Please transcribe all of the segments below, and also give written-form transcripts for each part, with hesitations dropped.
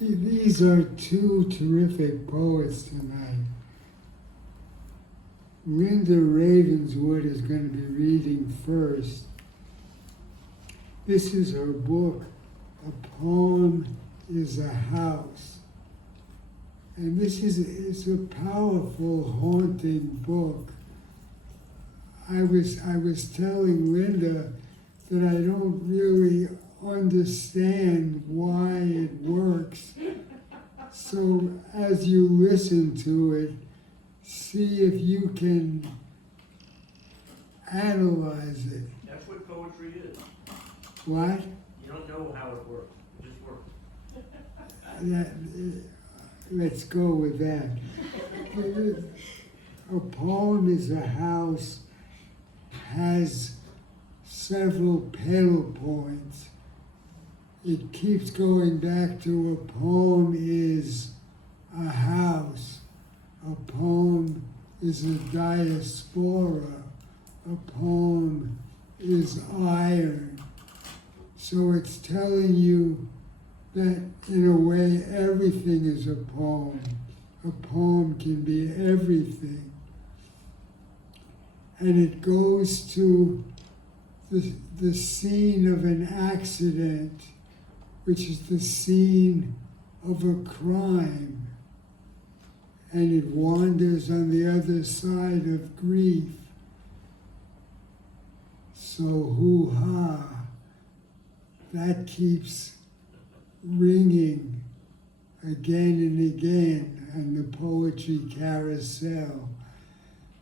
These are two terrific poets tonight. Linda Ravenswood is going to be reading first. This is her book, A Poem is a House. And this is a powerful, haunting book. I was telling Linda that I don't really understand why it works. So as you listen to it, see if you can analyze it. That's what poetry is. What? You don't know how it works. It just works. Let's go with that. A poem is a house, has several pedal points. It keeps going back to a poem is a house. A poem is a diaspora. A poem is iron. So it's telling you that in a way everything is a poem. A poem can be everything. And it goes to the scene of an accident, which is the scene of a crime. And it wanders on the other side of grief. So hoo-ha, that keeps ringing again and again on the poetry carousel.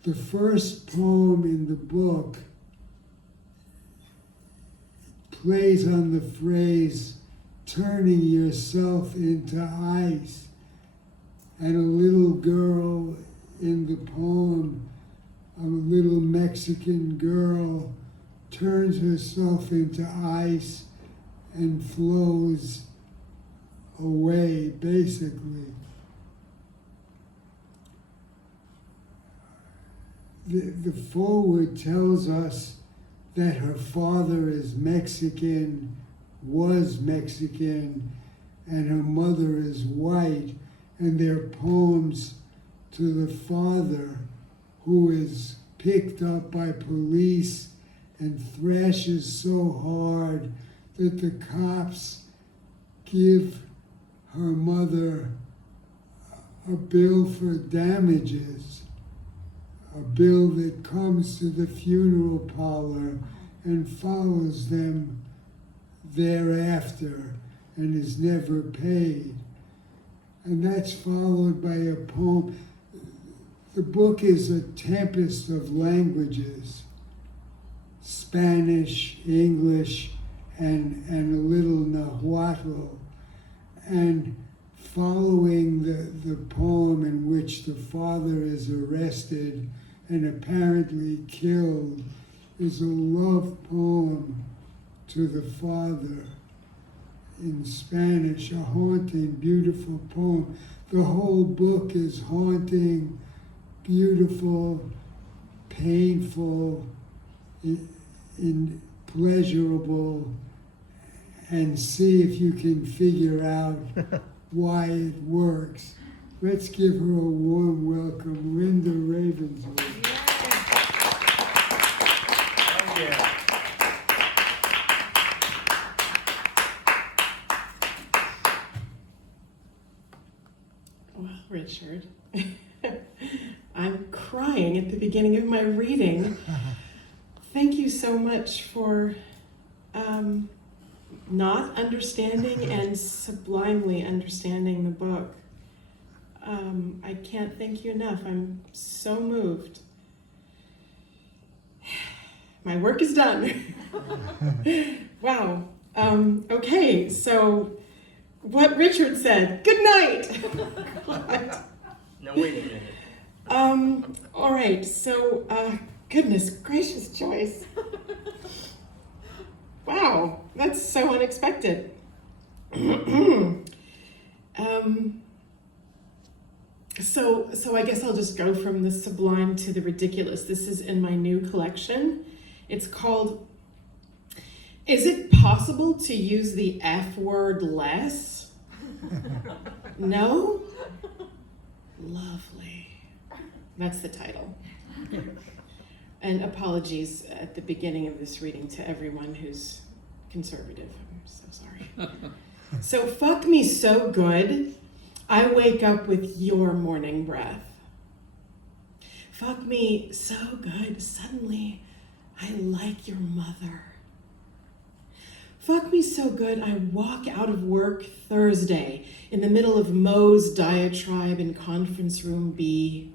The first poem in the book plays on the phrase, turning yourself into ice. And a little girl in the poem, a little Mexican girl, turns herself into ice and flows away, basically. The foreword tells us that her father is Mexican, was Mexican, and her mother is white, and they're poems to the father who is picked up by police and thrashes so hard that the cops give her mother a bill for damages, a bill that comes to the funeral parlor and follows them thereafter and is never paid. And that's followed by a poem. The book is a tempest of languages, Spanish, English, and a little Nahuatl. And following the poem in which the father is arrested and apparently killed is a love poem to the father in Spanish, a haunting, beautiful poem. The whole book is haunting, beautiful, painful, pleasurable, and see if you can figure out why it works. Let's give her a warm welcome, Linda Ravenswood. Oh, yeah. Well, Richard, I'm crying at the beginning of my reading. Thank you so much for not understanding and sublimely understanding the book. I can't thank you enough. I'm so moved. My work is done. Wow. Okay, so what Richard said. Good night. God. No, wait a minute. All right, so, goodness gracious, Joyce. Wow, that's so unexpected. So I guess I'll just go from the sublime to the ridiculous. This is in my new collection. It's called Is it possible to use the F word less? No? Lovely. That's the title. And apologies at the beginning of this reading to everyone who's conservative. I'm so sorry. So fuck me so good, I wake up with your morning breath. Fuck me so good, suddenly I like your mother. Fuck me so good, I walk out of work Thursday in the middle of Mo's diatribe in conference room B.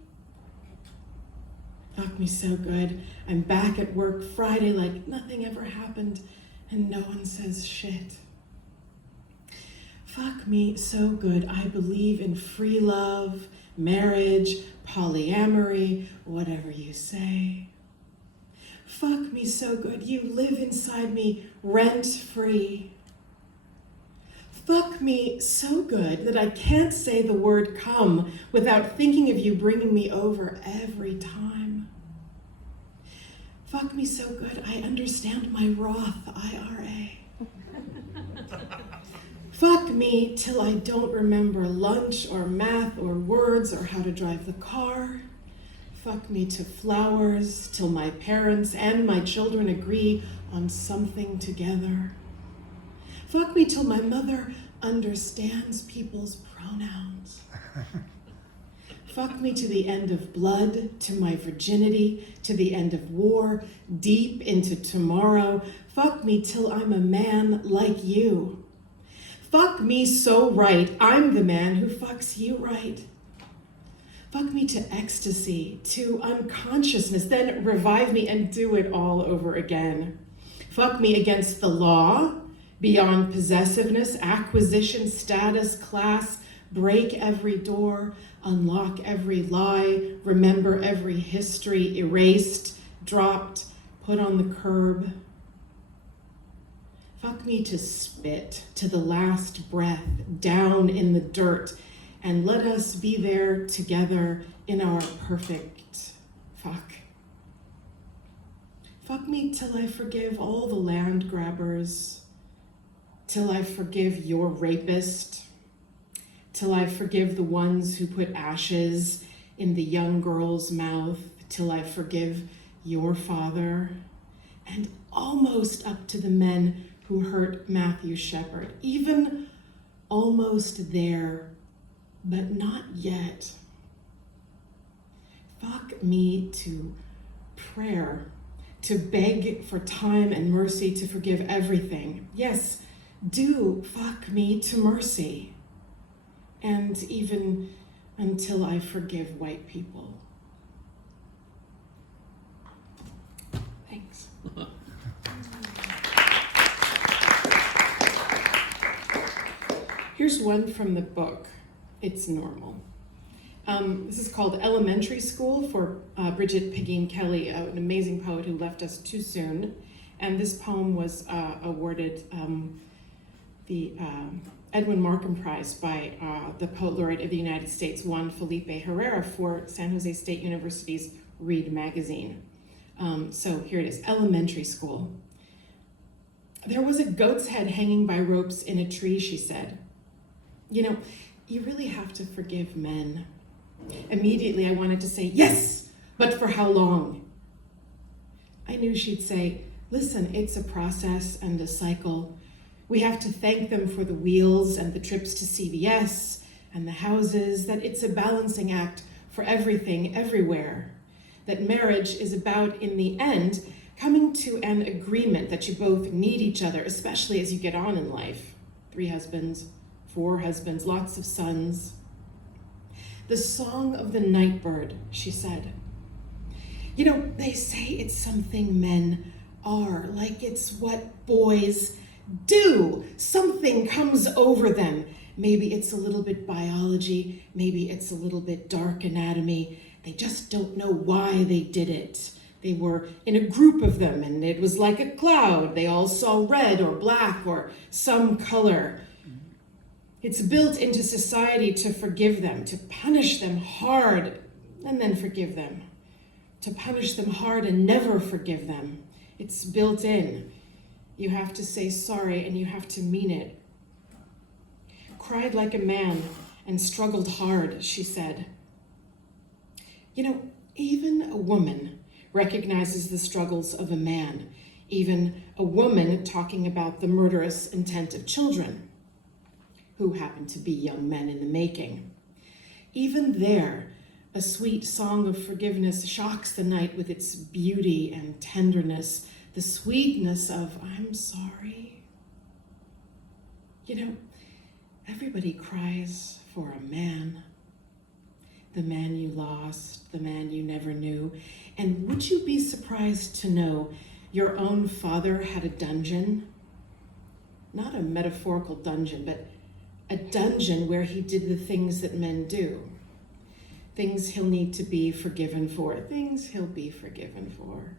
Fuck me so good, I'm back at work Friday like nothing ever happened and no one says shit. Fuck me so good, I believe in free love, marriage, polyamory, whatever you say. Fuck me so good, you live inside me rent-free. Fuck me so good that I can't say the word come without thinking of you bringing me over every time. Fuck me so good, I understand my Roth IRA. Fuck me till I don't remember lunch or math or words or how to drive the car. Fuck me to flowers till my parents and my children agree on something together. Fuck me till my mother understands people's pronouns. Fuck me to the end of blood, to my virginity, to the end of war, deep into tomorrow. Fuck me till I'm a man like you. Fuck me so right, I'm the man who fucks you right. Fuck me to ecstasy, to unconsciousness, then revive me and do it all over again. Fuck me against the law, beyond possessiveness, acquisition, status, class, break every door, unlock every lie, remember every history erased, dropped, put on the curb. Fuck me to spit to the last breath down in the dirt and let us be there together in our perfect fuck. Fuck me till I forgive all the land grabbers, till I forgive your rapist, till I forgive the ones who put ashes in the young girl's mouth, till I forgive your father, and almost up to the men who hurt Matthew Shepard, even almost there, but not yet. Fuck me to prayer, to beg for time and mercy to forgive everything. Yes, do fuck me to mercy. And even until I forgive white people. Thanks. Here's one from the book, It's Normal. This is called Elementary School for Bridget Pegeen Kelly, an amazing poet who left us too soon. And this poem was awarded the Edwin Markham Prize by the Poet Laureate of the United States, Juan Felipe Herrera, for San Jose State University's Read magazine. So here it is, Elementary School. There was a goat's head hanging by ropes in a tree, she said. You know, you really have to forgive men. Immediately I wanted to say, yes, but for how long? I knew she'd say, listen, it's a process and a cycle. We have to thank them for the wheels and the trips to CVS and the houses, that it's a balancing act for everything, everywhere. That marriage is about, in the end, coming to an agreement that you both need each other, especially as you get on in life. 3 husbands, 4 husbands, lots of sons. The song of the nightbird, she said. You know, they say it's something men are, like it's what boys do. Something comes over them. Maybe it's a little bit biology, maybe it's a little bit dark anatomy. They just don't know why they did it. They were in a group of them and it was like a cloud. They all saw red or black or some color. It's built into society to forgive them, to punish them hard and then forgive them. To punish them hard and never forgive them. It's built in. You have to say sorry, and you have to mean it. Cried like a man and struggled hard, she said. You know, even a woman recognizes the struggles of a man, even a woman talking about the murderous intent of children, who happen to be young men in the making. Even there, a sweet song of forgiveness shocks the night with its beauty and tenderness, the sweetness of, I'm sorry. You know, everybody cries for a man. The man you lost, the man you never knew. And would you be surprised to know your own father had a dungeon? Not a metaphorical dungeon, but a dungeon where he did the things that men do. Things he'll need to be forgiven for, things he'll be forgiven for.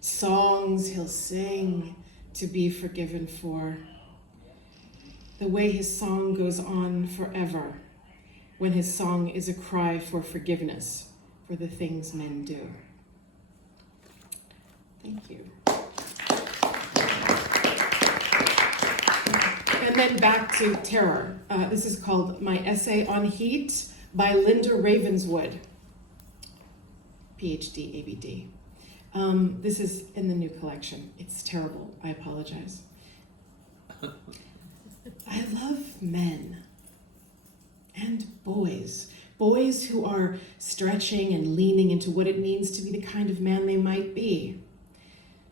Songs he'll sing to be forgiven for. The way his song goes on forever, when his song is a cry for forgiveness for the things men do. Thank you. And then back to terror. This is called My Essay on Heat by Linda Ravenswood, PhD, ABD. This is in the new collection. It's terrible. I apologize. I love men and boys who are stretching and leaning into what it means to be the kind of man they might be.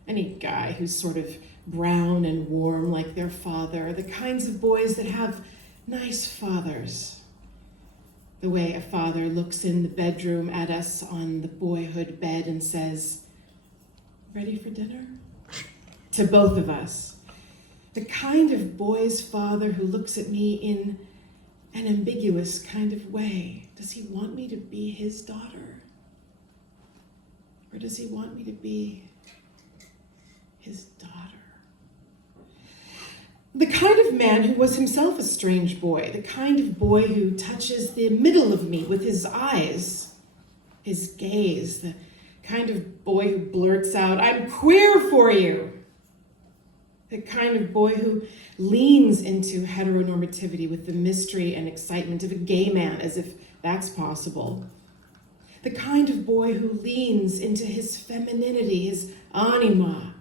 Any guy who's sort of brown and warm like their father, the kinds of boys that have nice fathers. The way a father looks in the bedroom at us on the boyhood bed and says, "Ready for dinner?" To both of us. The kind of boy's father who looks at me in an ambiguous kind of way. Does he want me to be his daughter? Or does he want me to be his daughter? The kind of man who was himself a strange boy, the kind of boy who touches the middle of me with his eyes, his gaze, the kind of boy who blurts out, "I'm queer for you." The kind of boy who leans into heteronormativity with the mystery and excitement of a gay man, as if that's possible. The kind of boy who leans into his femininity, his anima.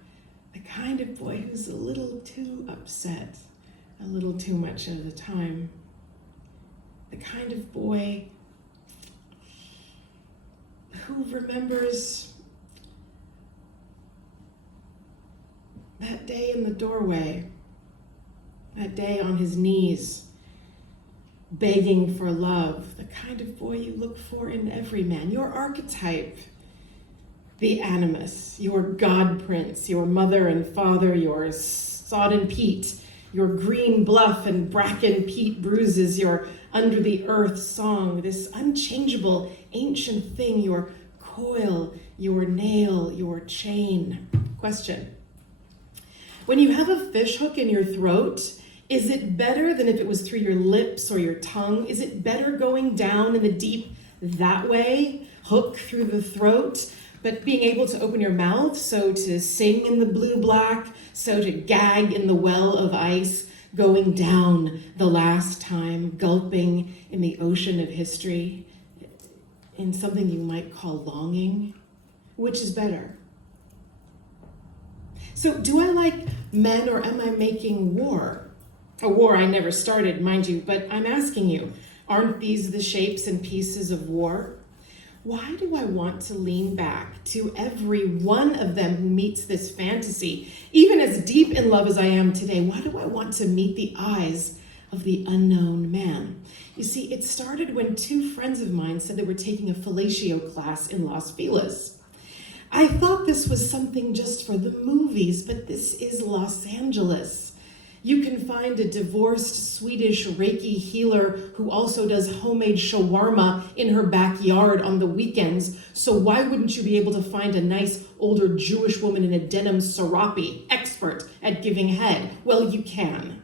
The kind of boy who's a little too upset, a little too much of the time. The kind of boy who remembers that day in the doorway, that day on his knees, begging for love, the kind of boy you look for in every man, your archetype, the animus, your God prince, your mother and father, your sodden peat, your green bluff and bracken peat bruises, your under the earth song, this unchangeable ancient thing, your coil, your nail, your chain. Question. When you have a fish hook in your throat, is it better than if it was through your lips or your tongue? Is it better going down in the deep that way, hook through the throat, but being able to open your mouth, so to sing in the blue-black, so to gag in the well of ice, going down the last time, gulping in the ocean of history, in something you might call longing? Which is better? So do I like men, or am I making war? A war I never started, mind you, but I'm asking you, aren't these the shapes and pieces of war? Why do I want to lean back to every one of them who meets this fantasy? Even as deep in love as I am today, why do I want to meet the eyes of the unknown man? You see, it started when two friends of mine said they were taking a fellatio class in Los Feliz. I thought this was something just for the movies, but this is Los Angeles. You can find a divorced Swedish Reiki healer who also does homemade shawarma in her backyard on the weekends. So why wouldn't you be able to find a nice older Jewish woman in a denim serape, expert at giving head? Well, you can.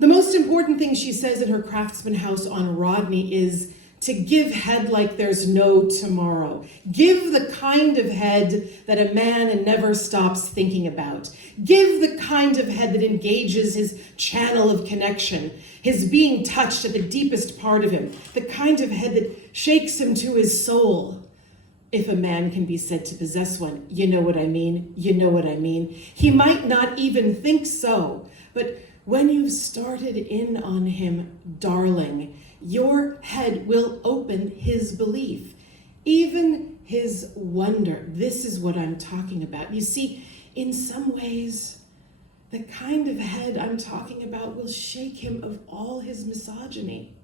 The most important thing she says in her craftsman house on Rodney is to give head like there's no tomorrow. Give the kind of head that a man never stops thinking about. Give the kind of head that engages his channel of connection, his being touched at the deepest part of him, the kind of head that shakes him to his soul. If a man can be said to possess one, you know what I mean, you know what I mean. He might not even think so, but when you've started in on him, darling, your head will open his belief, even his wonder. This is what I'm talking about. You see, in some ways, the kind of head I'm talking about will shake him of all his misogyny.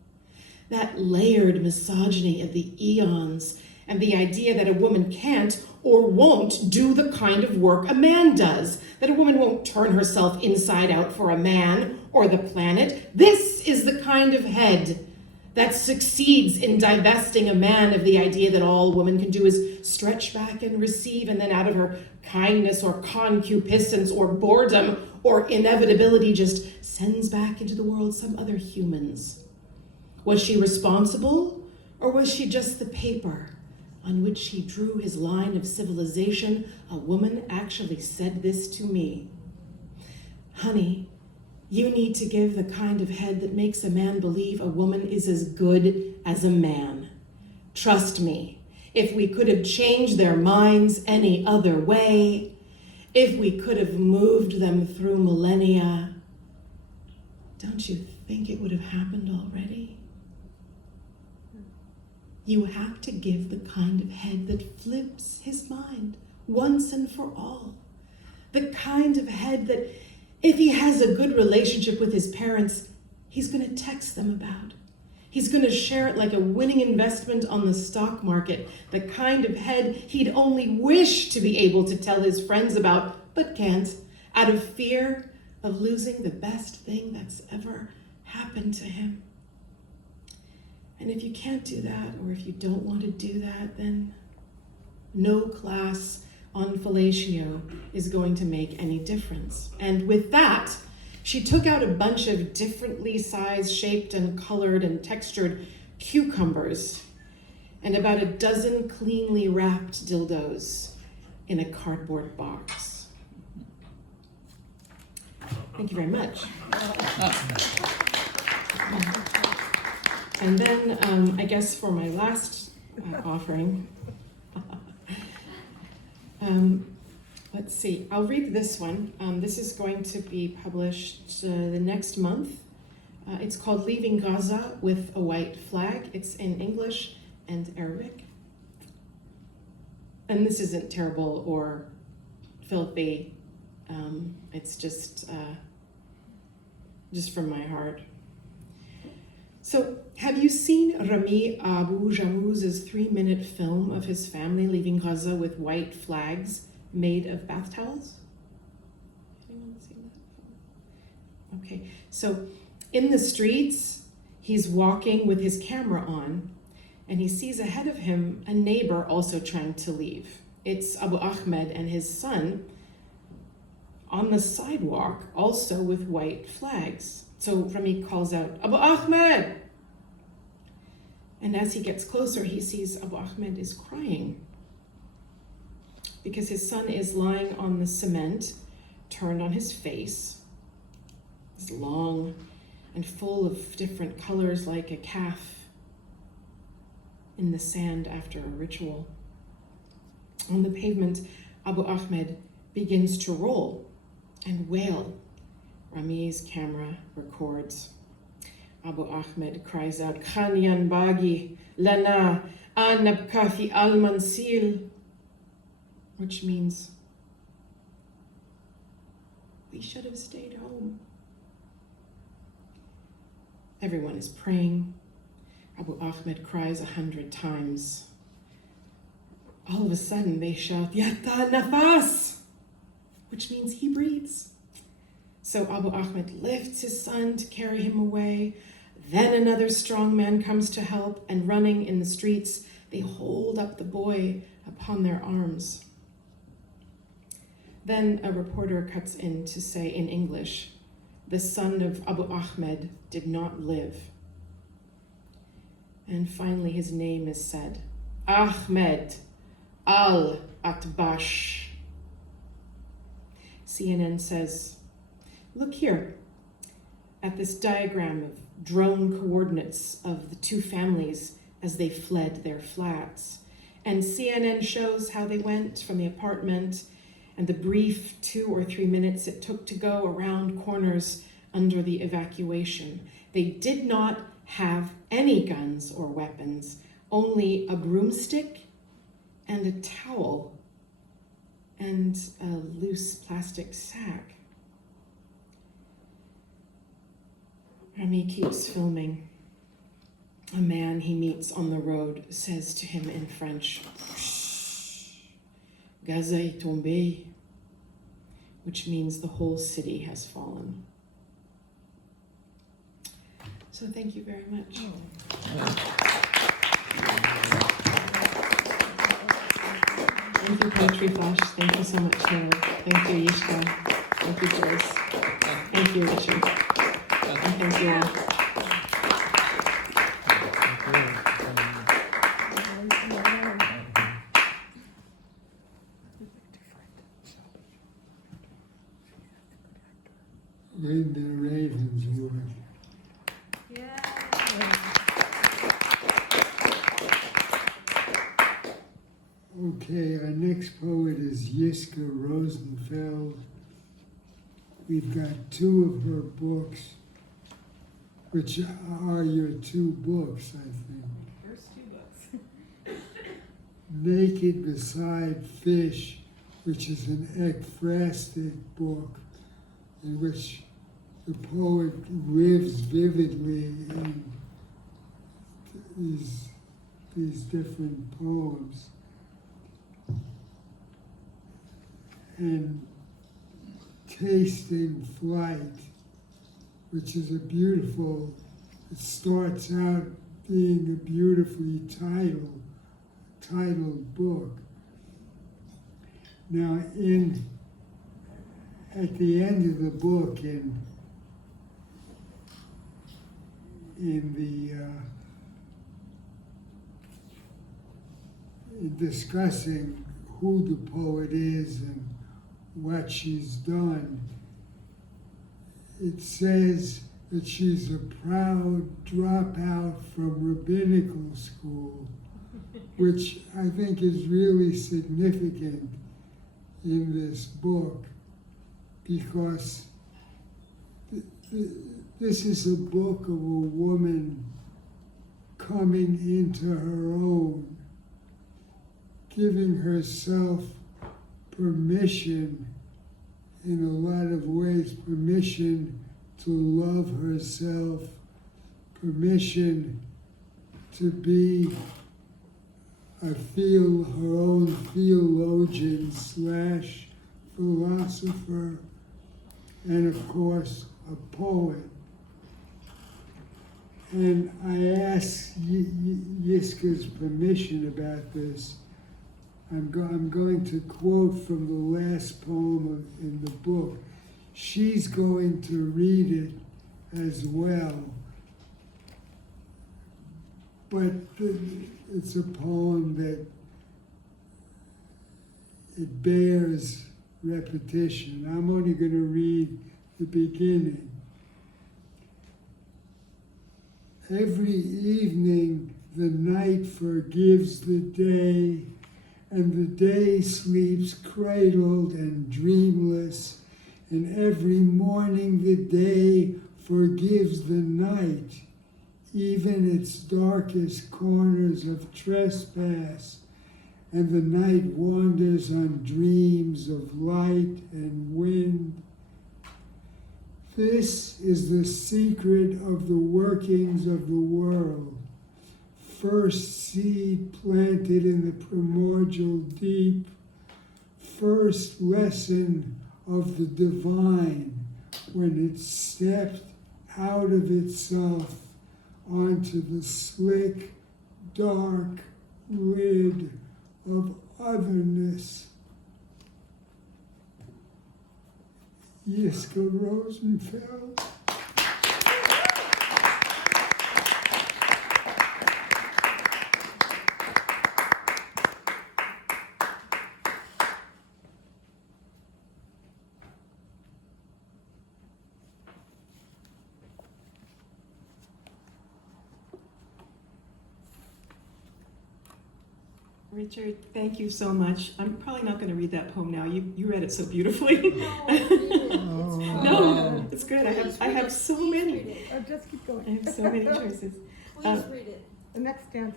That layered misogyny of the eons and the idea that a woman can't or won't do the kind of work a man does, that a woman won't turn herself inside out for a man or the planet. This is the kind of head that succeeds in divesting a man of the idea that all a woman can do is stretch back and receive, and then out of her kindness or concupiscence or boredom or inevitability just sends back into the world some other humans. Was she responsible, or was she just the paper on which he drew his line of civilization? A woman actually said this to me. Honey, you need to give the kind of head that makes a man believe a woman is as good as a man. Trust me, if we could have changed their minds any other way, if we could have moved them through millennia, don't you think it would have happened already? You have to give the kind of head that flips his mind once and for all. The kind of head that, if he has a good relationship with his parents, he's going to text them about. He's going to share it like a winning investment on the stock market. The kind of head he'd only wish to be able to tell his friends about, but can't, out of fear of losing the best thing that's ever happened to him. And if you can't do that, or if you don't want to do that, then no class on fellatio is going to make any difference. And with that, she took out a bunch of differently sized, shaped, and colored and textured cucumbers and about a dozen cleanly wrapped dildos in a cardboard box. Thank you very much. And then, I guess for my last offering, let's see, I'll read this one. This is going to be published the next month. It's called Leaving Gaza with a White Flag. It's in English and Arabic. And this isn't terrible or filthy. It's just from my heart. So, have you seen Rami Abu Jamuz's 3-minute film of his family leaving Gaza with white flags made of bath towels? Anyone seen that film? Okay, so in the streets, he's walking with his camera on, and he sees ahead of him a neighbor also trying to leave. It's Abu Ahmed and his son on the sidewalk, also with white flags. So Rami calls out, Abu Ahmed! And as he gets closer, he sees Abu Ahmed is crying because his son is lying on the cement, turned on his face. It's long and full of different colors like a calf in the sand after a ritual. On the pavement, Abu Ahmed begins to roll and wail. Rami's camera records. Abu Ahmed cries out, Khanyan Bagi, Lana, Anabka fi al-Mansil, which means, we should have stayed home. Everyone is praying. Abu Ahmed cries 100 times. All of a sudden they shout, Yatta nafas, which means he breathes. So Abu Ahmed lifts his son to carry him away. Then another strong man comes to help, and running in the streets, they hold up the boy upon their arms. Then a reporter cuts in to say in English, the son of Abu Ahmed did not live. And finally his name is said. Ahmed Al-Atbash. CNN says, look here at this diagram of drone coordinates of the two families as they fled their flats. And CNN shows how they went from the apartment and the brief 2 or 3 minutes it took to go around corners under the evacuation. They did not have any guns or weapons, only a broomstick and a towel and a loose plastic sack. Rami keeps filming. A man he meets on the road says to him in French, Gaza est tombé, which means the whole city has fallen. So thank you very much. Thank you, Poetry Flash. Thank you so much, Taylor. Thank you, Yiskah. Thank you, Joyce. Thank you, Richard. And thank you all. Linda Ravenswood. Okay, our next poet is Yiskah Rosenfeld. We've got 2 of her books, which are your 2 books, I think. First 2 books. Naked Beside Fish, which is an ekphrastic book in which the poet lives vividly in these different poems. And Tasting Flight, which is it starts out being a beautifully titled book. Now, at the end of the book, in discussing who the poet is and what she's done, it says that she's a proud dropout from rabbinical school, which I think is really significant in this book, because this is a book of a woman coming into her own, giving herself permission, in a lot of ways, permission to love herself, permission to be her own theologian / philosopher, and of course a poet. And I asked Yiskah's permission about this. I'm going to quote from the last poem in the book. She's going to read it as well. But it's a poem that it bears repetition. I'm only going to read the beginning. Every evening the night forgives the day, and the day sleeps cradled and dreamless, and every morning the day forgives the night, even its darkest corners of trespass, and the night wanders on dreams of light and wind. This is the secret of the workings of the world. First seed planted in the primordial deep, first lesson of the divine when it stepped out of itself onto the slick, dark lid of otherness. Yiskah Rosenfeld. Richard, thank you so much. I'm probably not going to read that poem now. You read it so beautifully. No, it's good. I have so many. Oh, just keep going. I have so many choices. Please read it. The next stanza.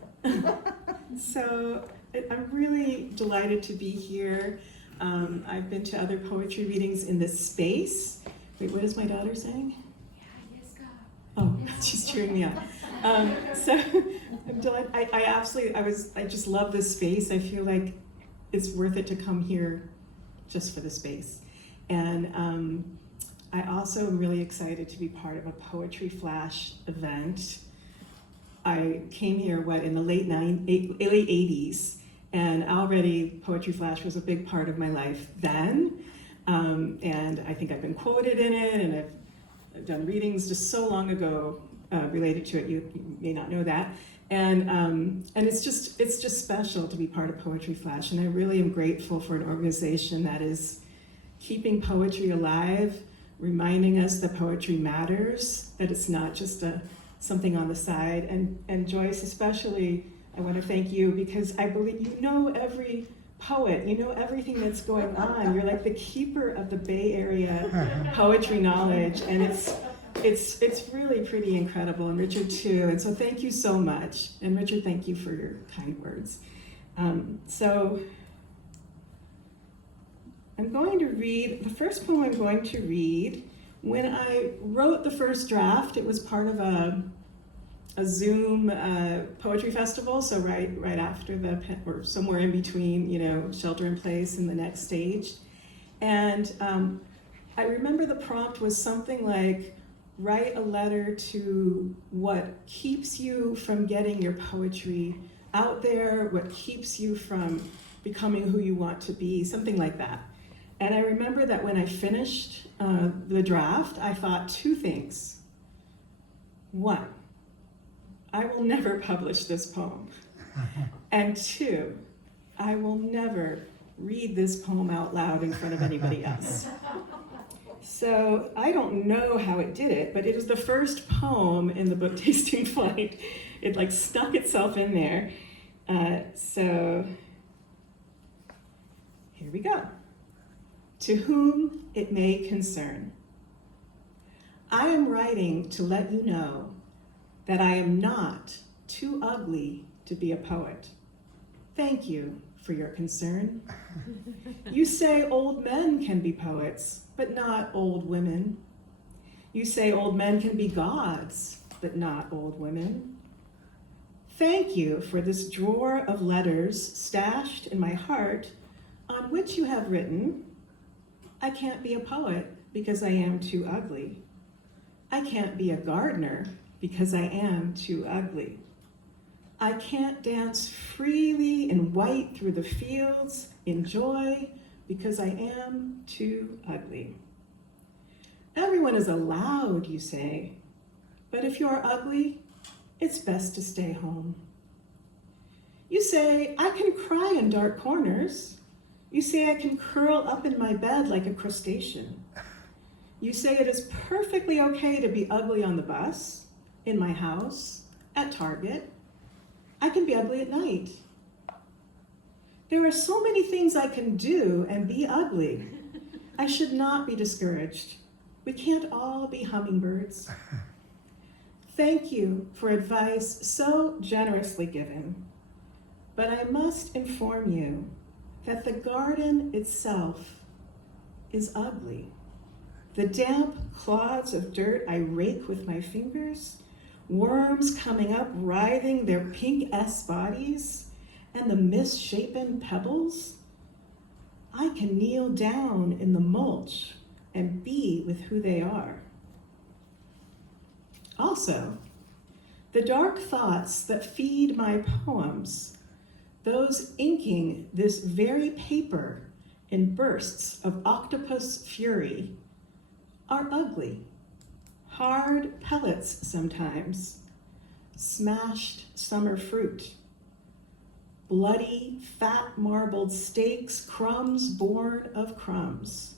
So I'm really delighted to be here. I've been to other poetry readings in this space. Wait, what is my daughter saying? Oh, she's cheering me on. So I'm delighted. I just love this space. I feel like it's worth it to come here just for the space. And I also am really excited to be part of a Poetry Flash event. I came here, in the late 80s, and already Poetry Flash was a big part of my life then. And I think I've been quoted in it, and I've done readings just so long ago related to it. You may not know that. And it's just special to be part of Poetry Flash, and I really am grateful for an organization that is keeping poetry alive, reminding us that poetry matters, that it's not just something on the side. And Joyce, especially, I want to thank you, because I believe you know every poet, you know everything that's going on. You're like the keeper of the Bay Area poetry knowledge, and it's really pretty incredible, and Richard too. And so thank you so much. And Richard, thank you for your kind words. So I'm going to read, the first poem I'm going to read, when I wrote the first draft, it was part of a Zoom poetry festival, so right after or somewhere in between, shelter in place and the next stage. And I remember the prompt was something like, write a letter to what keeps you from getting your poetry out there, what keeps you from becoming who you want to be, something like that. And I remember that when I finished the draft, I thought two things. One, I will never publish this poem. And two, I will never read this poem out loud in front of anybody else. So I don't know how it did it, but it was the first poem in the book tasting flight. It stuck itself in there. So here we go. To whom it may concern. I am writing to let you know that I am not too ugly to be a poet. Thank you for your concern. You say old men can be poets, but not old women. You say old men can be gods, but not old women. Thank you for this drawer of letters stashed in my heart, on which you have written, I can't be a poet because I am too ugly. I can't be a gardener because I am too ugly. I can't dance freely in white through the fields in joy because I am too ugly. Everyone is allowed, you say, but if you're ugly, it's best to stay home. You say, I can cry in dark corners. You say I can curl up in my bed like a crustacean. You say it is perfectly okay to be ugly on the bus, in my house, at Target. I can be ugly at night. There are so many things I can do and be ugly. I should not be discouraged. We can't all be hummingbirds. Thank you for advice so generously given, but I must inform you that the garden itself is ugly. The damp clods of dirt I rake with my fingers, worms coming up, writhing their pink S bodies, and the misshapen pebbles. I can kneel down in the mulch and be with who they are. Also, the dark thoughts that feed my poems, those inking this very paper in bursts of octopus fury, are ugly. Hard pellets sometimes, smashed summer fruit, bloody, fat marbled steaks, crumbs born of crumbs.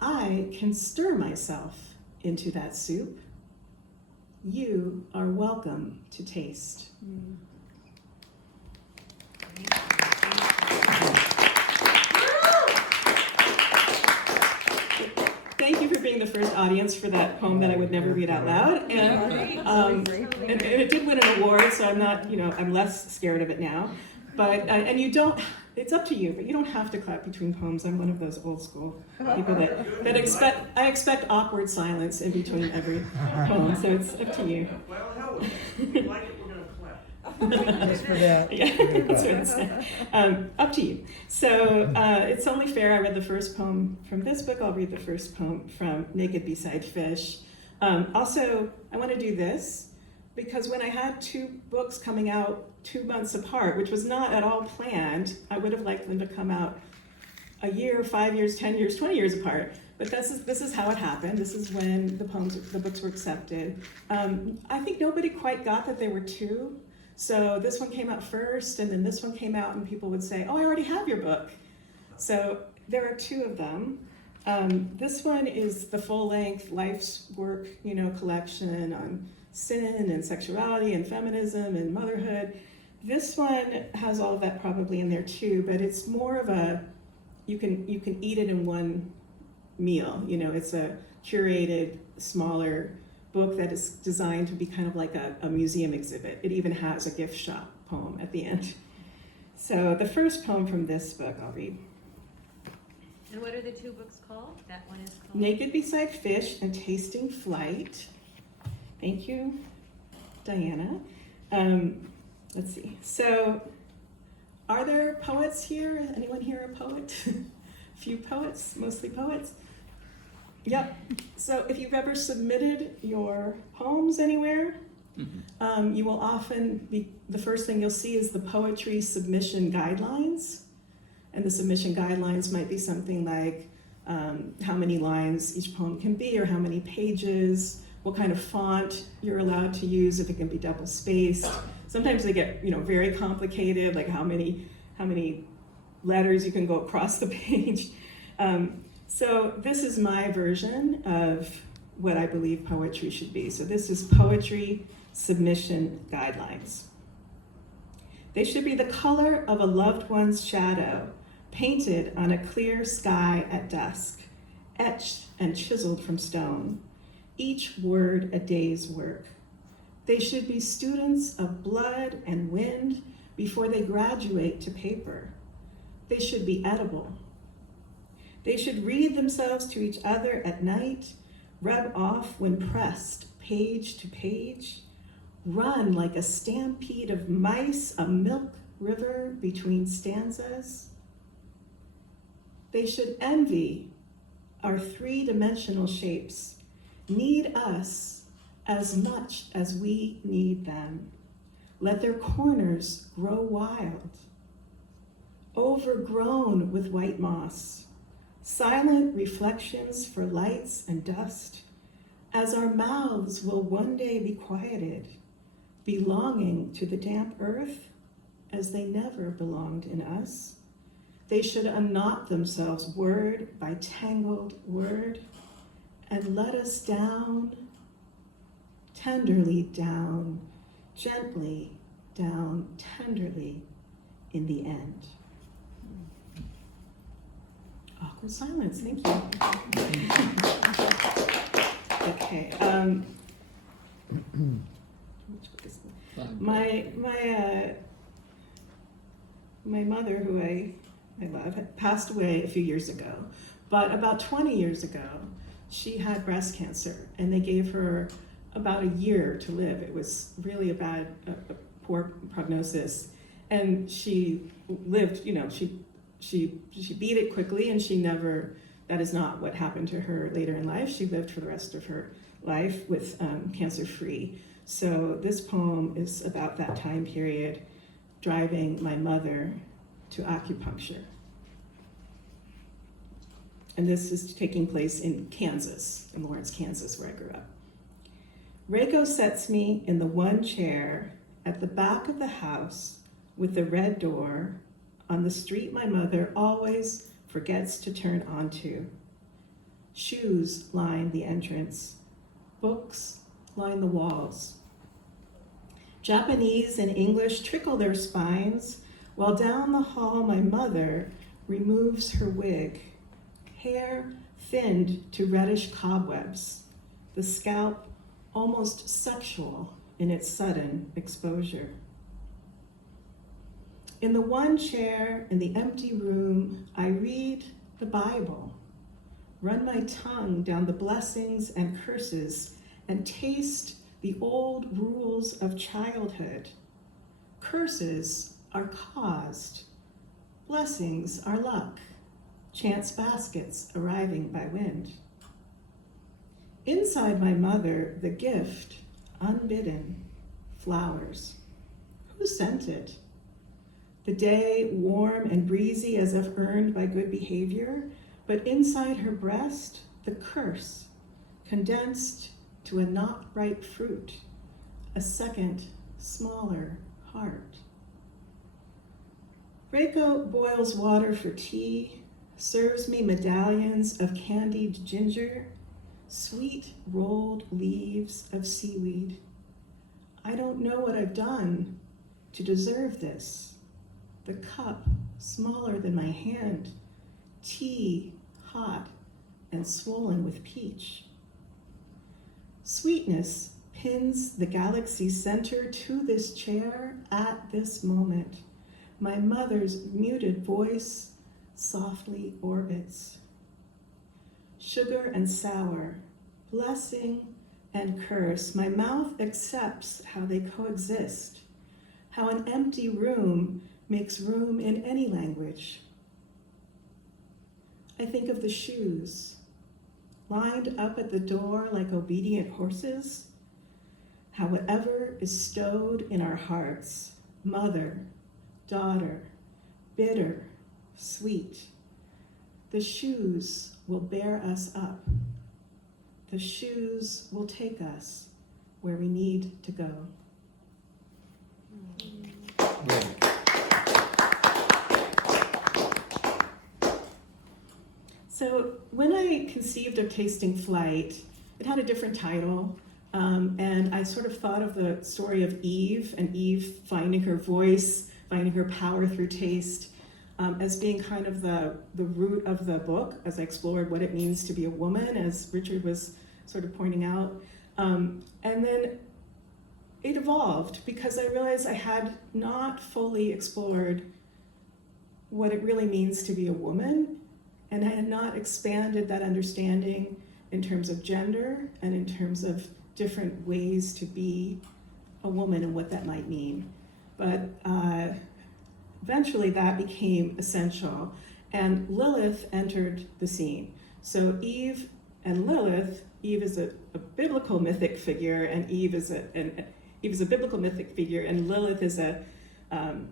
I can stir myself into that soup. You are welcome to taste. thank you for being the first audience for that poem that I would never read out loud. And it did win an award, so I'm not, I'm less scared of it now. But, and you don't, it's up to you, but you don't have to clap between poems. I'm one of those old school people that I expect awkward silence in between every poem, so it's up to you. Well, hell with it. If you like it, we're gonna clap. Just for that. Yeah, that's what it said. Up to you. So it's only fair I read the first poem from this book. I'll read the first poem from Naked Beside Fish. Also, I want to do this because when I had two books coming out 2 months apart, which was not at all planned, I would have liked them to come out a year, 5 years, 10 years, 20 years apart. But this is how it happened. This is when the books were accepted. I think nobody quite got that there were two. So this one came out first, and then this one came out, and people would say, "Oh, I already have your book." So there are two of them. This one is the full-length life's work, collection on sin and sexuality and feminism and motherhood. This one has all of that probably in there too, but it's more of a you can eat it in one meal. It's a curated, smaller book that is designed to be kind of like a museum exhibit. It even has a gift shop poem at the end. So the first poem from this book I'll read. And what are the two books called? That one is called? Naked Beside Fish and Tasting Flight. Thank you, Diana. Let's see. So are there poets here? Anyone here a poet? A few poets, mostly poets. Yep. So if you've ever submitted your poems anywhere, you will often be, the first thing you'll see is the poetry submission guidelines. And the submission guidelines might be something like how many lines each poem can be, or how many pages, what kind of font you're allowed to use, if it can be double spaced. Sometimes they get very complicated, like how many letters you can go across the page. So this is my version of what I believe poetry should be. So this is poetry submission guidelines. They should be the color of a loved one's shadow, painted on a clear sky at dusk, etched and chiseled from stone, each word a day's work. They should be students of blood and wind before they graduate to paper. They should be edible. They should read themselves to each other at night, rub off when pressed, page to page, run like a stampede of mice a milk river between stanzas. They should envy our three-dimensional shapes, need us as much as we need them. Let their corners grow wild, overgrown with white moss, silent reflections for lights and dust, as our mouths will one day be quieted, belonging to the damp earth as they never belonged in us. They should unknot themselves word by tangled word and let us down, tenderly down, gently down, tenderly in the end. Awkward silence, thank you. Okay. Which book is this? My mother, who I love, had passed away a few years ago, but about 20 years ago, she had breast cancer, and they gave her about a year to live. It was really a poor prognosis, and she lived. She beat it quickly, and that is not what happened to her later in life. She lived for the rest of her life with cancer-free. So this poem is about that time period, driving my mother to acupuncture. And this is taking place in Kansas, in Lawrence, Kansas, where I grew up. Reiko sets me in the one chair at the back of the house with the red door on the street my mother always forgets to turn onto. Shoes line the entrance. Books line the walls. Japanese and English trickle their spines, while down the hall my mother removes her wig, hair thinned to reddish cobwebs, the scalp almost sexual in its sudden exposure. In the one chair in the empty room, I read the Bible, run my tongue down the blessings and curses, and taste the old rules of childhood. Curses are caused, blessings are luck, chance baskets arriving by wind. Inside my mother, the gift, unbidden, flowers. Who sent it? The day warm and breezy as if earned by good behavior, but inside her breast, the curse, condensed to a not ripe fruit, a second, smaller heart. Reiko boils water for tea, serves me medallions of candied ginger, sweet rolled leaves of seaweed. I don't know what I've done to deserve this. The cup smaller than my hand, tea hot and swollen with peach. Sweetness pins the galaxy's center to this chair at this moment. My mother's muted voice softly orbits. Sugar and sour, blessing and curse, my mouth accepts how they coexist, how an empty room makes room in any language. I think of the shoes, lined up at the door like obedient horses, how whatever is stowed in our hearts, mother, daughter, bitter, sweet, the shoes will bear us up. The shoes will take us where we need to go. So when I conceived of Tasting Flight, it had a different title, and I sort of thought of the story of Eve, and Eve finding her voice, finding her power through taste, as being kind of the root of the book, as I explored what it means to be a woman, as Richard was sort of pointing out. And then it evolved because I realized I had not fully explored what it really means to be a woman, and I had not expanded that understanding in terms of gender and in terms of different ways to be a woman and what that might mean. But eventually that became essential, and Lilith entered the scene. So Eve and Lilith, Eve is a biblical mythic figure, and Eve is a biblical mythic figure, and Lilith is a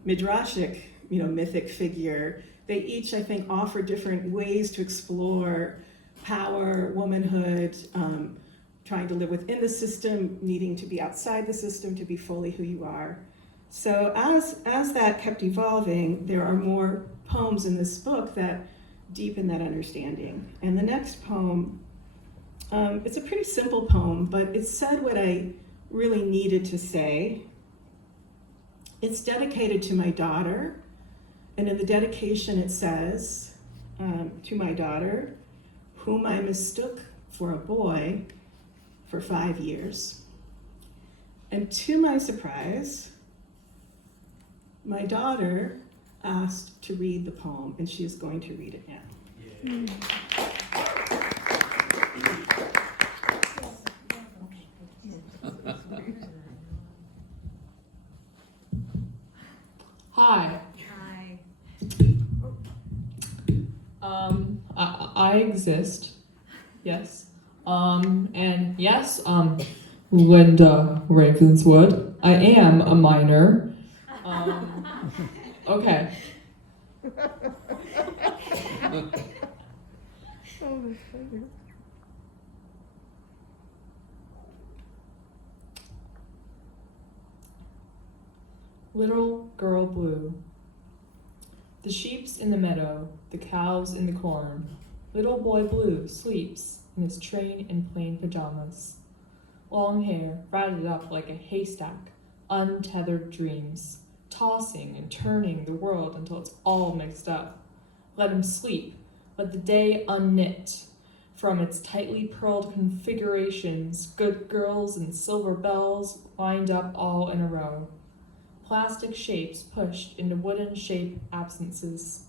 midrashic, mythic figure. They each, I think, offer different ways to explore power, womanhood, trying to live within the system, needing to be outside the system to be fully who you are. So as that kept evolving, there are more poems in this book that deepen that understanding. And the next poem, it's a pretty simple poem, but it said what I really needed to say. It's dedicated to my daughter, and in the dedication it says, to my daughter, whom I mistook for a boy for 5 years. And to my surprise, my daughter asked to read the poem, and she is going to read it now. Hi. Hi. I exist. Yes. And yes, Linda Ravenswood. I am a minor. Okay. Oh, that's funny. Little girl blue. The sheep's in the meadow, the cow's in the corn. Little boy blue sleeps in his train and plain pajamas. Long hair ratted up like a haystack, untethered dreams, tossing and turning the world until it's all mixed up. Let him sleep, let the day unknit. From its tightly pearled configurations, good girls and silver bells lined up all in a row. Plastic shapes pushed into wooden shape absences.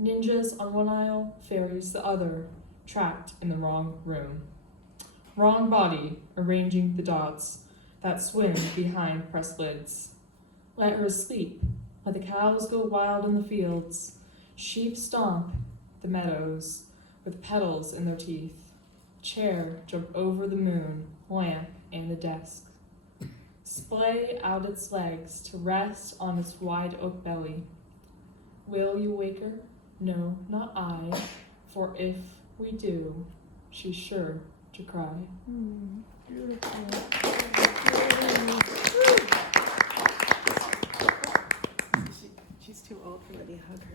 Ninjas on one aisle, fairies the other, trapped in the wrong room. Wrong body, arranging the dots that swim behind pressed lids. Let her sleep, let the cows go wild in the fields. Sheep stomp the meadows with petals in their teeth. Chair jump over the moon, lamp, and the desk. Splay out its legs to rest on its wide oak belly. Will you wake her? No, not I, for if we do, she's sure to cry. She's too old for let me hug her.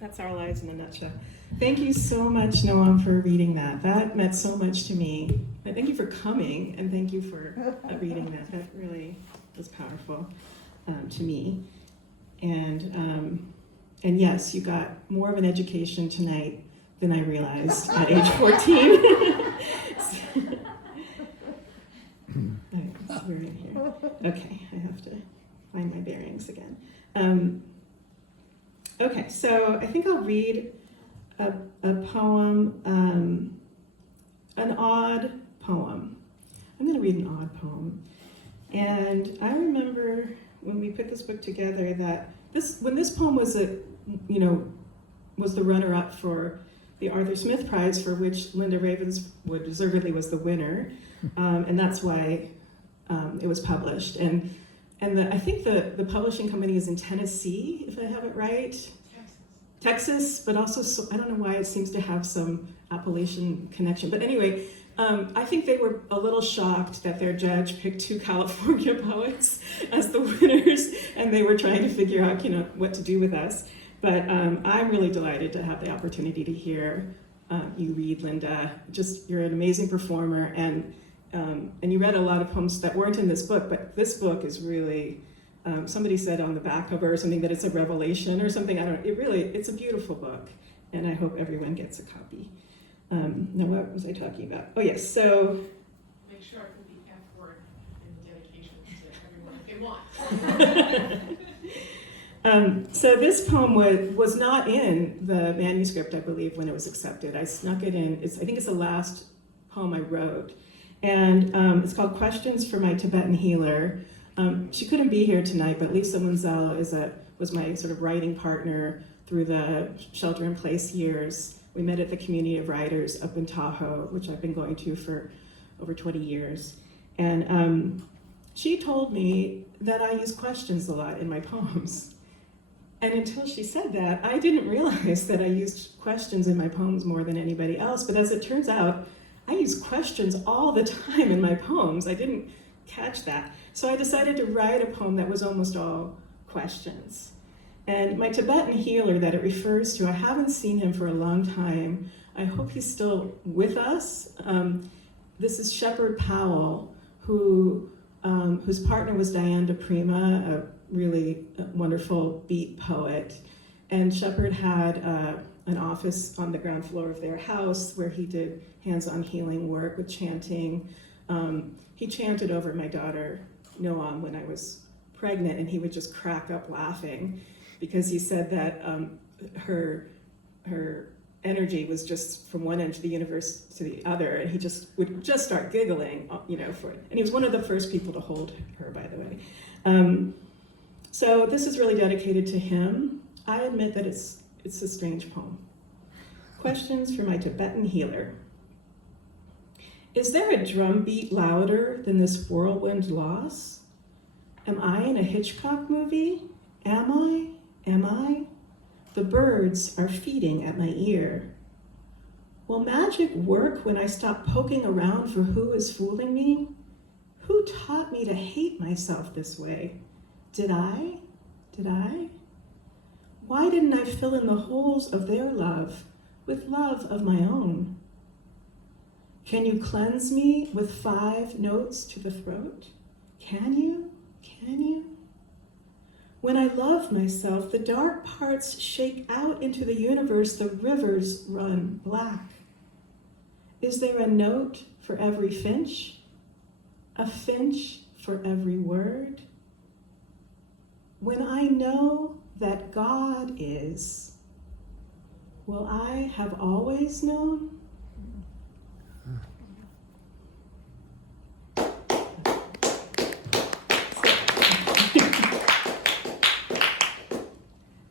That's our lives in a nutshell. Thank you so much, Noam, for reading that. That meant so much to me. And thank you for coming, and thank you for reading that. That really was powerful to me. And yes, you got more of an education tonight than I realized at age 14. We're in here. Okay, I have to find my bearings again. Okay, so I think I'll read a poem, an odd poem. I'm going to read an odd poem. And I remember when we put this book together that when this poem was was the runner-up for the Arthur Smith Prize, for which Linda Ravenswood deservedly was the winner, and that's why it was published. And I think the publishing company is in Tennessee, if I have it right. Texas, but also, I don't know why it seems to have some Appalachian connection. But anyway, I think they were a little shocked that their judge picked 2 California poets as the winners, and they were trying to figure out, what to do with us. But I'm really delighted to have the opportunity to hear you read, Linda. You're an amazing performer, and you read a lot of poems that weren't in this book, but this book is really, somebody said on the back cover or something that it's a revelation or something. It's a beautiful book, and I hope everyone gets a copy. Now, what was I talking about? Oh, yes, so. Make sure I put the F word in the dedication to everyone if they want. So this poem was not in the manuscript, I believe, when it was accepted. I snuck it in. I think it's the last poem I wrote. And it's called Questions for My Tibetan Healer. She couldn't be here tonight, but Lisa Wenzel was my sort of writing partner through the shelter-in-place years. We met at the Community of Writers up in Tahoe, which I've been going to for over 20 years. And she told me that I use questions a lot in my poems. And until she said that, I didn't realize that I used questions in my poems more than anybody else. But as it turns out, I use questions all the time in my poems. I didn't catch that. So I decided to write a poem that was almost all questions. And my Tibetan healer that it refers to, I haven't seen him for a long time. I hope he's still with us. This is Shepard Powell, whose partner was Diane DePrima, a really wonderful beat poet. And Shepard had an office on the ground floor of their house where he did hands-on healing work with chanting. He chanted over my daughter, Noam, when I was pregnant, and he would just crack up laughing because he said that her energy was just from one end of the universe to the other, and he would just start giggling, and he was one of the first people to hold her, by the way. So this is really dedicated to him. I admit that it's a strange poem. Questions for my Tibetan healer. Is there a drum beat louder than this whirlwind loss? Am I in a Hitchcock movie? Am I? The birds are feeding at my ear. Will magic work when I stop poking around for who is fooling me? Who taught me to hate myself this way? Did I? Why didn't I fill in the holes of their love with love of my own? Can you cleanse me with 5 notes to the throat? Can you? When I love myself, the dark parts shake out into the universe, the rivers run black. Is there a note for every finch? A finch for every word? When I know that God is, will I have always known?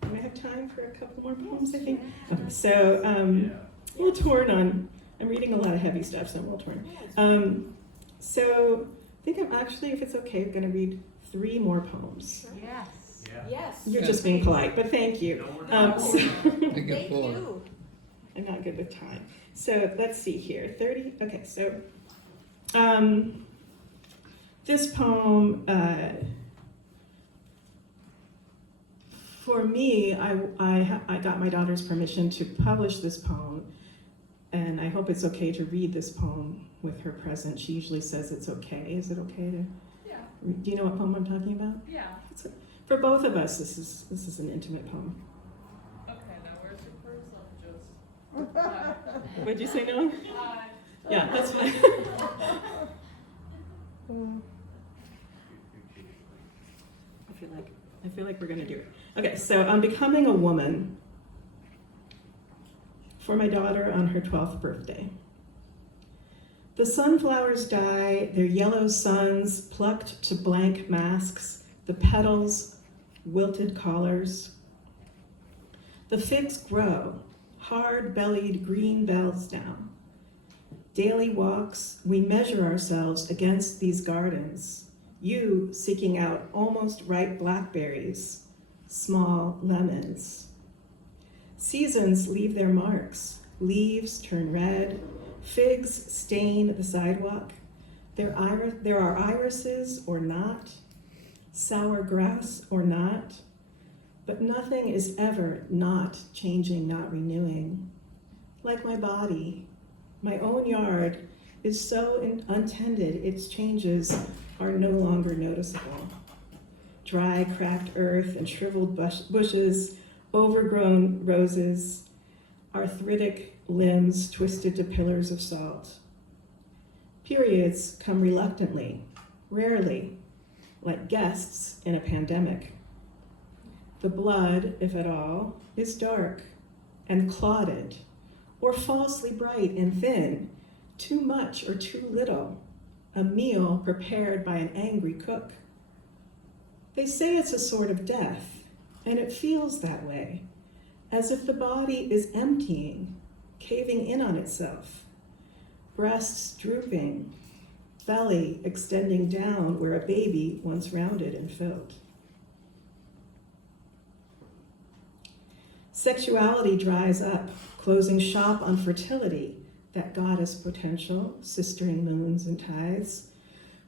Do I have time for a couple more poems, I think? Okay, so, a little torn on, I'm reading a lot of heavy stuff, so I'm a little torn. So, I think I'm actually, if it's okay, going to read 3 more poems. Yes. Yeah. Yes. You're just being polite, but thank you. So- Thank you. I'm not good with time. So let's see here. 30. Okay, so this poem, for me, I got my daughter's permission to publish this poem, and I hope it's okay to read this poem with her present. She usually says it's okay. Is it okay to? Yeah. Do you know what poem I'm talking about? Yeah. For both of us, this is an intimate poem. Okay, now where's your person? Would you say no? Yeah, that's fine. I feel like we're gonna do it. Okay, so I'm becoming a woman for my daughter on her 12th birthday. The sunflowers die, their yellow suns plucked to blank masks, the petals, wilted collars. The figs grow, hard-bellied green bells now. Daily walks, we measure ourselves against these gardens, you seeking out almost ripe blackberries, small lemons. Seasons leave their marks, leaves turn red, figs stain the sidewalk. There are irises or not, sour grass or not, but nothing is ever not changing, not renewing. Like my body, my own yard is so untended, its changes are no longer noticeable. Dry, cracked earth and shriveled bushes, overgrown roses, arthritic limbs twisted to pillars of salt. Periods come reluctantly, rarely, like guests in a pandemic. The blood, if at all, is dark and clotted, or falsely bright and thin, too much or too little, a meal prepared by an angry cook. They say it's a sort of death, and it feels that way, as if the body is emptying, caving in on itself, breasts drooping, belly extending down where a baby once rounded and filled. Sexuality dries up, closing shop on fertility, that goddess potential, sistering moons and tides.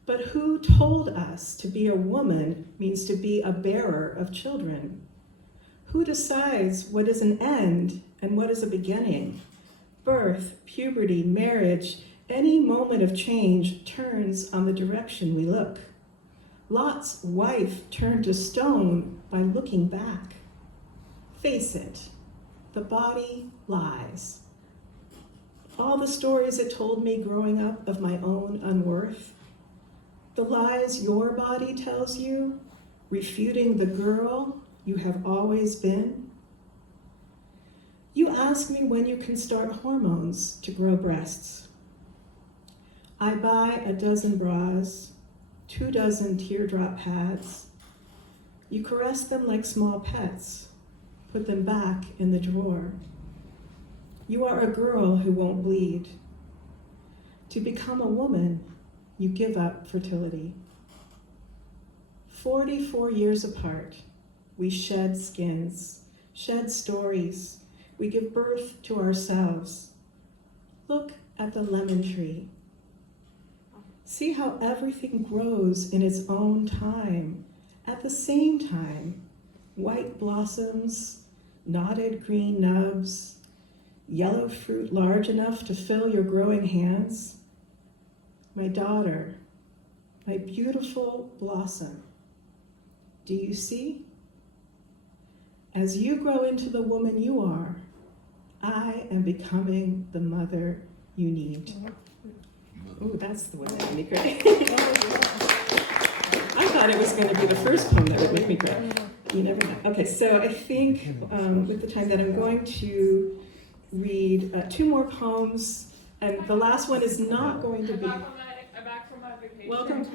But who told us to be a woman means to be a bearer of children? Who decides what is an end and what is a beginning? Birth, puberty, marriage, any moment of change turns on the direction we look. Lot's wife turned to stone by looking back. Face it, the body lies. All the stories it told me growing up of my own unworth, the lies your body tells you, refuting the girl you have always been. You ask me when you can start hormones to grow breasts. I buy a dozen bras, 24 teardrop pads. You caress them like small pets, put them back in the drawer. You are a girl who won't bleed. To become a woman, you give up fertility. 44 years apart, we shed skins, shed stories. We give birth to ourselves. Look at the lemon tree. See how everything grows in its own time. At the same time, white blossoms, knotted green nubs, yellow fruit large enough to fill your growing hands. My daughter, my beautiful blossom. Do you see? As you grow into the woman you are, I am becoming the mother you need. Ooh, that's the one that made me cry. I thought it was going to be the first poem that would make me cry. You never know. Okay, so I think with the time that I'm going to read 2 more poems, and the last one is not going to be. I'm back from my vacation. Welcome.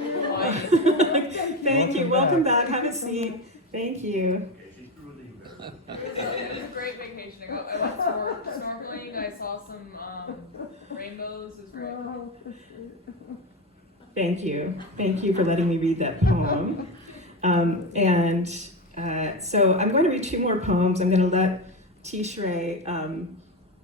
Thank you. Welcome back. Have a seat. Thank you. It was a great vacation. I went snorkeling. I saw some rainbows. It was great. Thank you. Thank you for letting me read that poem. So I'm going to read 2 more poems. I'm going to let Tishrei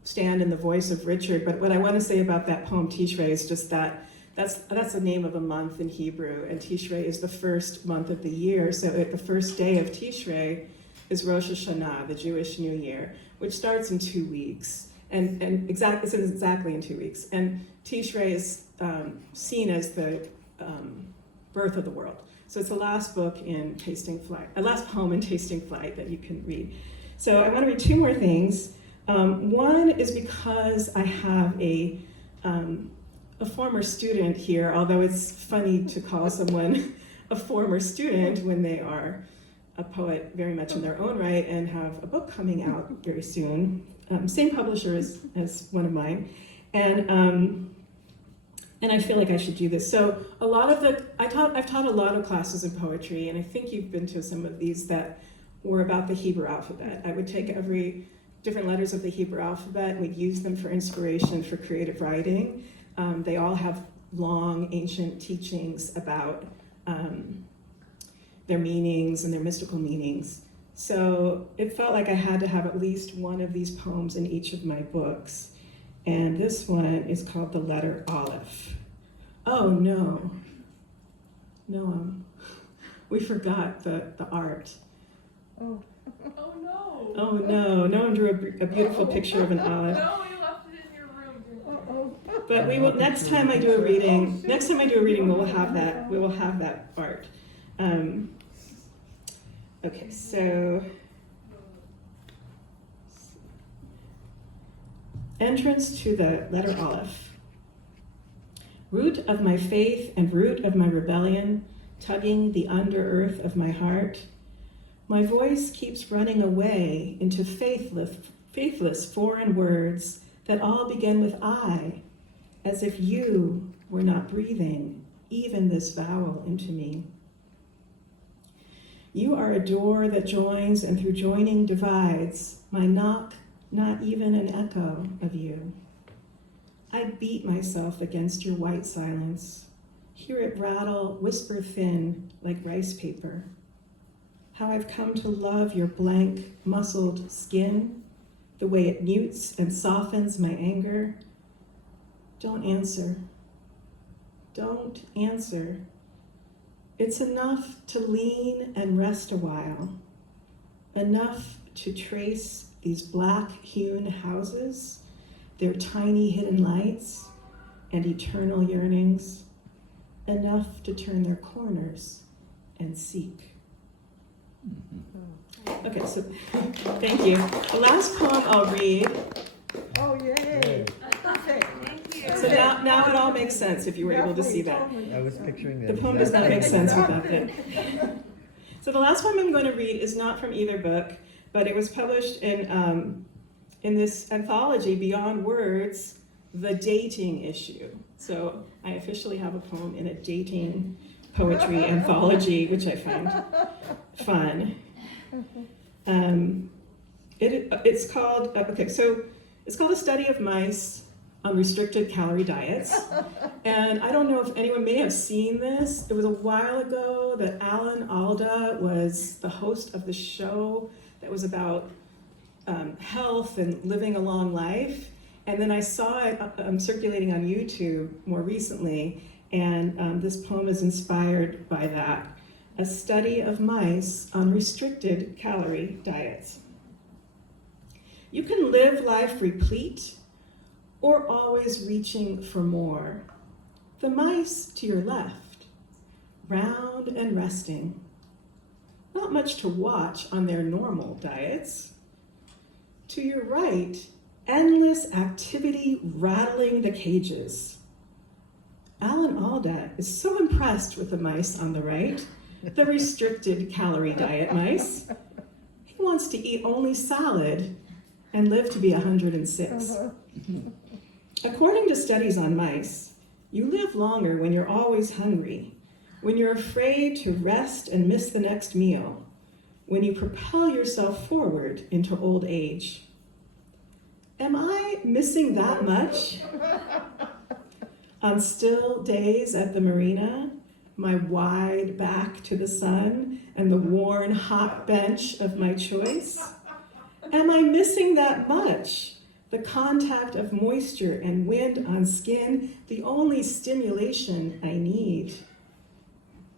stand in the voice of Richard. But what I want to say about that poem, Tishrei, is just that that's the name of a month in Hebrew, and Tishrei is the first month of the year. So the first day of Tishrei is Rosh Hashanah, the Jewish New Year, which starts in 2 weeks. And it's exactly in 2 weeks. And Tishrei is seen as the birth of the world. So it's the last book in Tasting Flight, last poem in Tasting Flight that you can read. So I want to read 2 more things. One is because I have a former student here, although it's funny to call someone a former student when they are a poet very much in their own right and have a book coming out very soon. Same publisher as one of mine. And I feel like I should do this. So I've taught a lot of classes in poetry, and I think you've been to some of these that were about the Hebrew alphabet. I would take every different letters of the Hebrew alphabet, and we'd use them for inspiration for creative writing. They all have long, ancient teachings about their meanings and their mystical meanings. So it felt like I had to have at least one of these poems in each of my books. And this one is called The Letter Aleph. Oh no. We forgot the art. Oh no. Oh no, no one drew a beautiful picture of an olive. No, you left it in your room, didn't you? But we will, next time I do a reading, we will have that art. Okay, so entrance to the letter Aleph. Root of my faith and root of my rebellion, tugging the under-earth of my heart, my voice keeps running away into faithless foreign words that all begin with I, as if you were not breathing even this vowel into me. You are a door that joins and through joining divides, my knock, not even an echo of you. I beat myself against your white silence, hear it rattle, whisper thin like rice paper. How I've come to love your blank, muscled skin, the way it mutes and softens my anger. Don't answer. Don't answer. It's enough to lean and rest a while, enough to trace these black-hewn houses, their tiny hidden lights and eternal yearnings, enough to turn their corners and seek. Okay, so thank you. The last poem I'll read. Oh, yay. Thank you. So now it all makes sense if you were able to see that. I was picturing The that. poem does not make sense without it. So the last poem I'm going to read is not from either book, but it was published in this anthology, Beyond Words, The Dating Issue. So I officially have a poem in a dating poetry anthology, which I find fun. It's called A Study of Mice on Restricted Calorie Diets. And I don't know if anyone may have seen this. It was a while ago that Alan Alda was the host of the show that was about health and living a long life. And then I saw it circulating on YouTube more recently, and this poem is inspired by that. A study of mice on restricted calorie diets. You can live life replete or always reaching for more. The mice to your left, round and resting. not much to watch on their normal diets. To your right, endless activity rattling the cages. Alan Alda is so impressed with the mice on the right, the restricted calorie diet mice. He wants to eat only salad and live to be 106. According to studies on mice, you live longer when you're always hungry, when you're afraid to rest and miss the next meal, when you propel yourself forward into old age. Am I missing that much? On still days at the marina, my wide back to the sun and the worn hot bench of my choice? Am I missing that much? The contact of moisture and wind on skin, the only stimulation I need.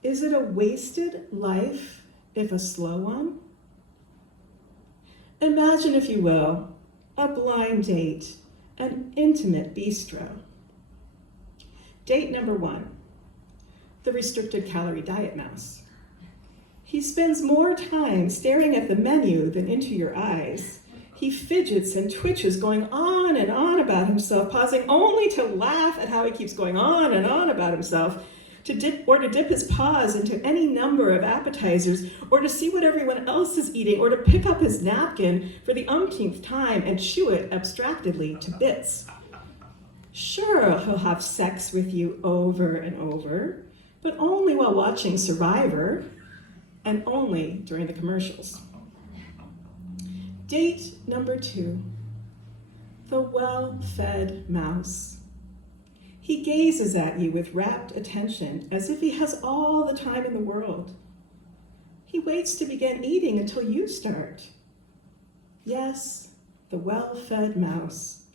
Is it a wasted life, if a slow one? Imagine, if you will, a blind date, an intimate bistro. Date number 1, the restricted calorie diet mouse. He spends more time staring at the menu than into your eyes. He fidgets and twitches, going on and on about himself, pausing only to laugh at how he keeps going on and on about himself, to dip his paws into any number of appetizers, or to see what everyone else is eating, or to pick up his napkin for the umpteenth time and chew it abstractedly to bits. Sure, he'll have sex with you over and over, but only while watching Survivor, and only during the commercials. Date number 2, the well-fed mouse. He gazes at you with rapt attention, as if he has all the time in the world. He waits to begin eating until you start. Yes, the well-fed mouse,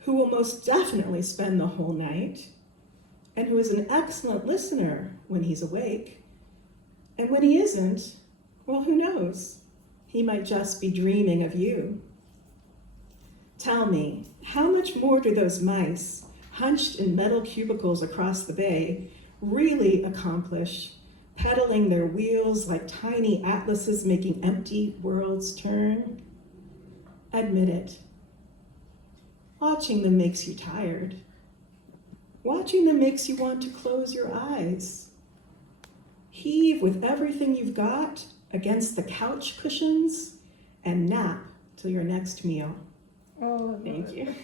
who will most definitely spend the whole night, and who is an excellent listener when he's awake. And when he isn't, well, who knows? He might just be dreaming of you. Tell me, how much more do those mice, hunched in metal cubicles across the bay, really accomplish, pedaling their wheels like tiny atlases making empty worlds turn? Admit it. Watching them makes you tired. Watching them makes you want to close your eyes. Heave with everything you've got against the couch cushions and nap till your next meal. Oh, Thank you.